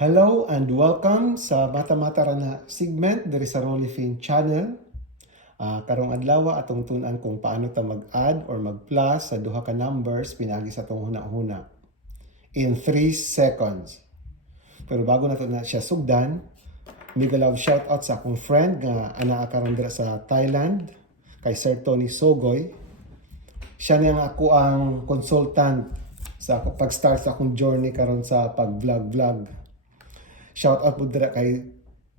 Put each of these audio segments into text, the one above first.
Hello and welcome sa Mata-Mata ra na segment diri sa Rollyfin channel. Karong adlaw atong tun-an kung paano ta mag-add or mag-plus sa duha ka numbers pinagi sa atong huna-huna in 3 seconds. Pero bago nato na siya sugdan, mega love shoutout sa akong friend nga anaa karon dira sa Thailand kay Sir Tony Sogoy. Siya na ako ang consultant sa pag-start sa akong journey karon sa pag-vlog. Shout out po dira kay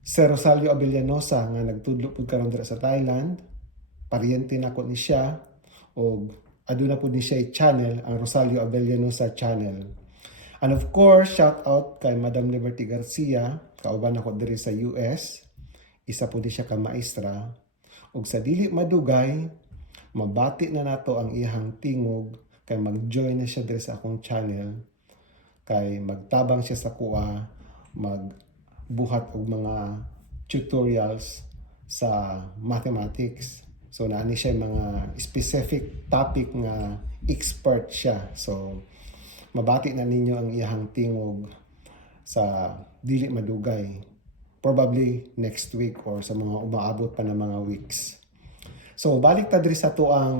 Sir Rosalio Abellanosa nga nagtudlo po karon dira sa Thailand. Paryente na ko ni siya o aduna po ni siya channel, ang Rosalio Abellanosa channel. And of course, shout out kay Madam Liberty Garcia, kauban ako diri sa US. Isa po di siya ka maestra. Ug sa dili madugay, mabati na nato ang iyang tingog kay mag-join na siya diri sa akong channel kay magtabang siya sa kuha magbuhat og mga tutorials sa mathematics. So naani siya mga specific topic nga expert siya. So mabati na ninyo ang iyang tingog sa dili madugay. Probably next week or sa mga umaabot pa na mga weeks. So balik ta diri sa to ang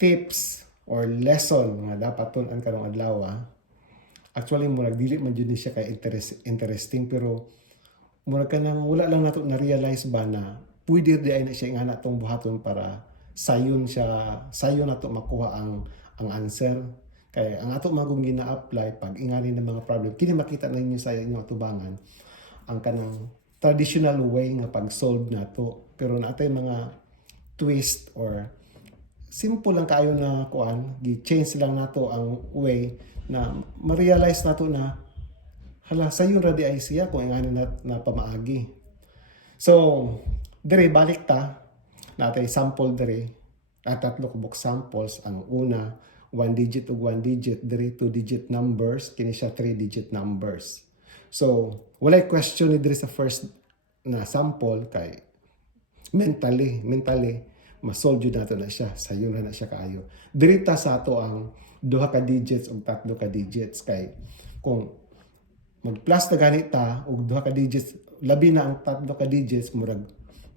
tips or lesson nga dapat tun-an karong adlaw. Actually, murag dili man jud ni siya kay interesting pero murag kanang wala lang nato na realize ba na pwede di ay na siya nga natong buhaton para sayon nato makuha ang answer. Kay ang ato magong gina-apply pag ingani ng mga problem kini makita na ninyo sa inyong atubangan ang kanang traditional way nga pag-solve nato pero natay mga twist or simple lang kayo na kuan gi-change lang nato ang way na ma-realize nato na hala sayon ra di ay siya kung ingani na pamaagi. So dire balik ta natay sample dire at tatlo kubok samples. Ang una 1 digit ug 1 digit, dire 2 digit numbers, kini siya 3 digit numbers. So walay question ni dire sa first na sample kay mentally ma-solve jud nato na siya, sayon na siya kaayo. Dirita sa ato ang duha ka digits ug tatlo ka digits kay kung mag-plus na ganita og duha ka digits labi na ang tatlo ka digits murag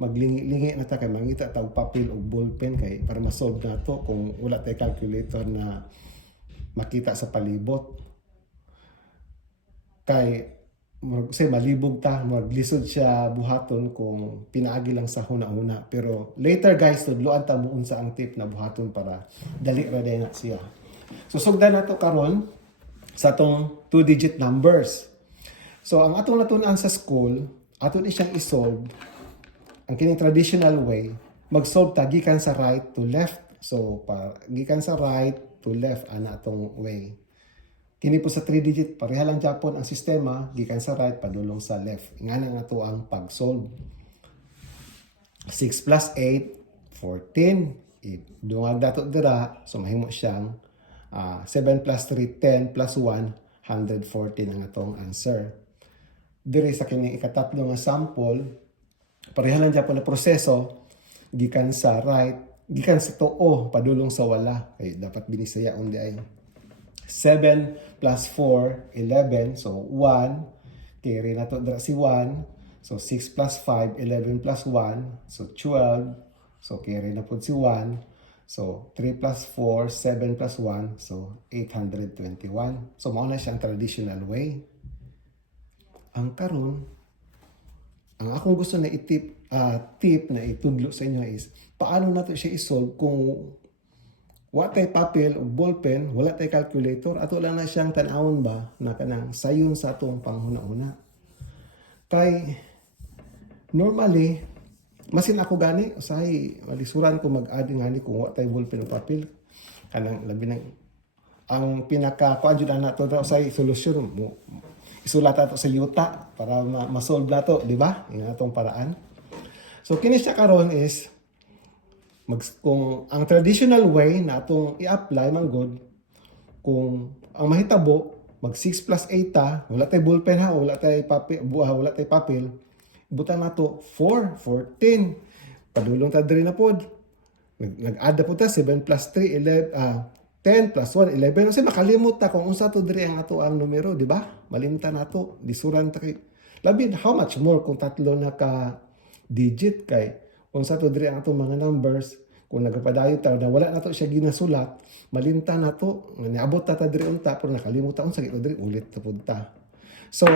maglingi na ta kay mangita ta og papel ug ballpen kay para ma-solve nato kung wala tay calculator na makita sa palibot kay murag say malibog ta maglisod siya buhaton kung pinaagi lang sa huna-huna. Pero later guys tudloan ta mo unsa ang tip na buhaton para dali ra na siya. So sugdan nato karon sa atong 2 digit numbers. So ang atong natun-an sa school aton siyang i-solve ang kining traditional way. Mag-solve ta gikan sa right to left. So gikan sa right to left ana atong way. Kini po sa 3 digit, pareha lang Japon ang sistema, gikan sa right, padulong sa left. Ingana nga to ang pag-solve. 6 plus 8, 14. Dungag dato dira, so mahimo siyang 7 plus 3, 10 plus 1, 114 ang atong answer. Diri sa kini ikatatlo nga sample, pareha lang Japon na proseso, gikan sa right, gikan sa tuo, padulong sa wala. Kaya dapat binisayaon di ay. 7 plus 4, 11. So, 1. Carry na to si 1. So, 6 plus 5, 11 plus 1. So, 12. So, carry na po si 1. So, 3 plus 4, 7 plus 1. So, 821. So, mauna siyang traditional way. Ang karon, ang akong gusto na tip na itudlo sa inyo is, paano na to siya isolve kung wala tay papel o ballpen, wala tay calculator, ato lang na siyang tanawon ba na kanang sayon sa atong panghuna-una. Kay normally, masin ako gani, usahay malisuran ko mag-add ngani kung wala tay ballpen o papel. Kanang labi ng ang pinaka-kuan jud na to usahay solusyon mo. Isulat ato sa yuta para ma-solve nato, di ba? Ing atong paraan. So kini siya karon is kung ang traditional way na atong i-apply man good, kung ang mahitabo mag 6 plus 8 ta, wala tay ballpen ha, wala tay papel, wala tay papel, butang nato 4, 14. Padulong ta diri na pod. Nag-add po ta 7 plus 3, 10 plus 1, 11. Kasi makalimot ta kung unsa to diri ang ato ang numero, di ba? Malimtan nato, disuran ta kay. Labi, how much more kung tatlo na ka digit kay unsa to diri ang ato mga numbers. Kung nagpadayon ta na wala nato siya ginasulat, malimtan nato, niabot ta diri unta pero nakalimot ta unsa gito diri ulit ta pud ta. So,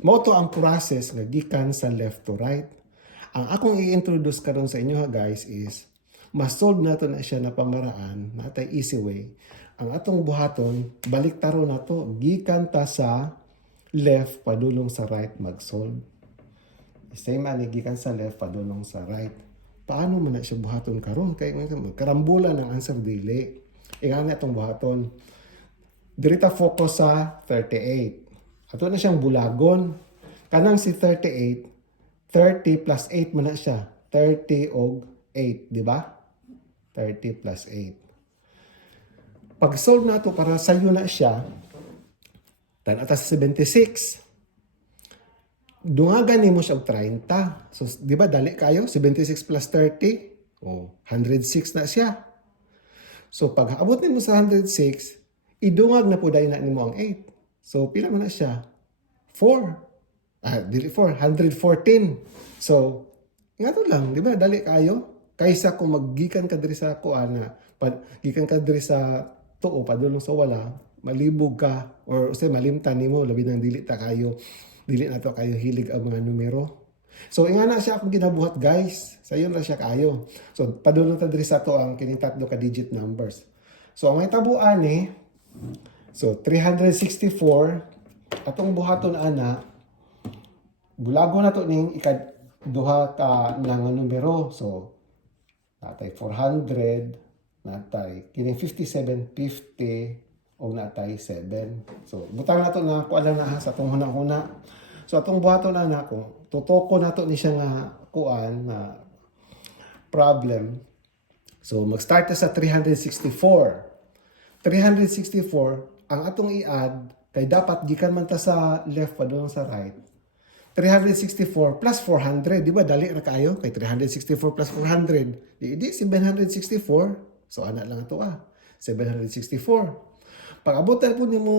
mo to ang process nga gikan sa left to right. Ang akong i-introduce karon sa inyo ha guys is ma-solve nato na siya na pamaraan, natay easy way. Ang atong buhaton, balik taro na to, gikan ta sa left padulong sa right mag-solve. Same ani gikan sa left padulong sa right. Paano man na siya buhaton karon kay karambulan ang answer dili. Ingani atong buhaton. Dirita focus sa 38. Ato na siyang bulagon. Kanang si 38, 30 plus 8 man na siya. 30 og 8, di ba? 30 plus 8. Pag solve na ito para sa'yo na siya, tan atas 76. Dungagan mo siya og 30. So, di ba, dali kayo? 76 plus 30. Oh, 106 na siya. So, pag abot mo sa 106, idungag na po dahil na mo ang 8. So, pila mo na siya? 4. Dili 4. 114. So, nga to lang, di ba? Dali kayo. Kaysa kung maggikan ka diri sa kuana, gikan ka diri sa tuo, padulong sa wala, malibog ka, or say malimtan nimo labi nang dili ta kayo. Dili na to kayo hilig ang mga numero. So, ingana siya akong ginabuhat guys. Sayon na siya kayo. So, padulong ta diri sa to ang kining tatlo ka digit numbers. So, ang may tabuan so 364 atong buhaton ana bulago na to ning ikaduha ka nga numero. So, natay 400, natay kining 57, 50 o natay 7. So, butang na to na kuan na sa atong hunang-huna. So, atong buhaton na kung tutoko na to ni siya nga kuan na problem. So, mag-start sa 364. 364, ang atong i-add, kay dapat gikan man ta sa left pa doon sa right. 364 plus 400, di ba? Dali na kayo. Kay 364 plus 400, di 764. So, ana lang ito 764. Pag abutan po nimo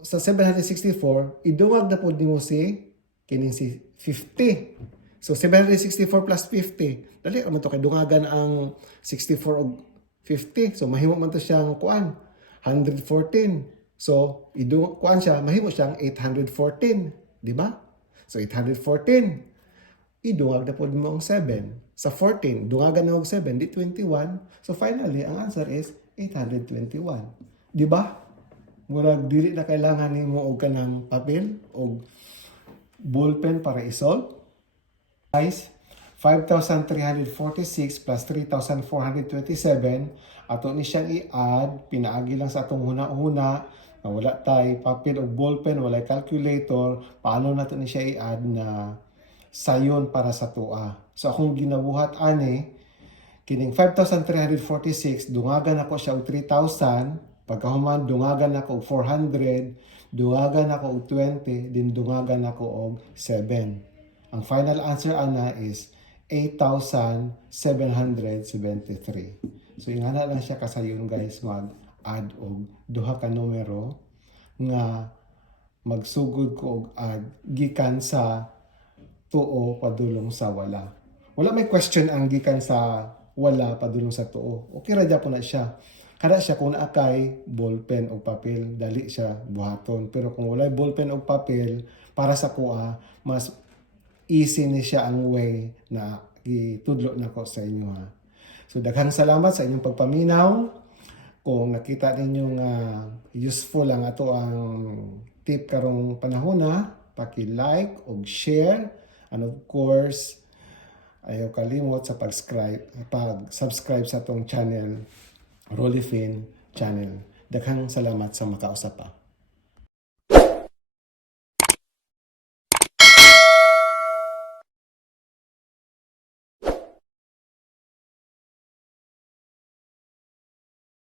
sa 764, idungag na po nimo si kining si 50. So 764 plus 50. Dali man to kay dungagan ang 64 og 50. So mahimo man to siyang kuan 114. So kuan siya mahimo siyang 814, di ba? So 814. Idungag na po nimo ang 7. Sa 14, dungagan na og 7, di 21. So finally, ang answer is 821. Di ba? Murag dili na kailangan nimo og kanang papel og ballpen para i-solve. Guys, 5,346 plus 3,427 ato ni siyang i-add, pinaagi lang sa atong huna-huna na wala tay papel o ballpen, wala calculator, paano nato ni siya i-add na sayon para sa tua. So akong ginabuhat kining 5,346 dungagan ako siya og 3,000. Pagkahuman, dungagan ako og 400, dungagan ako og 20, din dungagan ako og 7. Ang final answer ana is 8,773. So, ingana lang siya kasayon guys mag-add og duha ka numero nga magsugod ko og add gikan sa tuo padulong sa wala. Wala may question ang gikan sa wala padulong sa tuo. Okay ra po na siya. Kada siya kung naakay ballpen o papel, dali siya buhaton. Pero kung wala ballpen o papel, para sa kuha, mas easy ni siya ang way na itudlo na ko sa inyo ha. So daghang salamat sa inyong pagpaminaw. Kung nakita ninyong useful ang ato ang tip karong panahon paki-like o share. And of course, ayaw kalimot sa pag-subscribe sa atong channel, Rolly Fin channel. Daghang salamat sa makausap pa.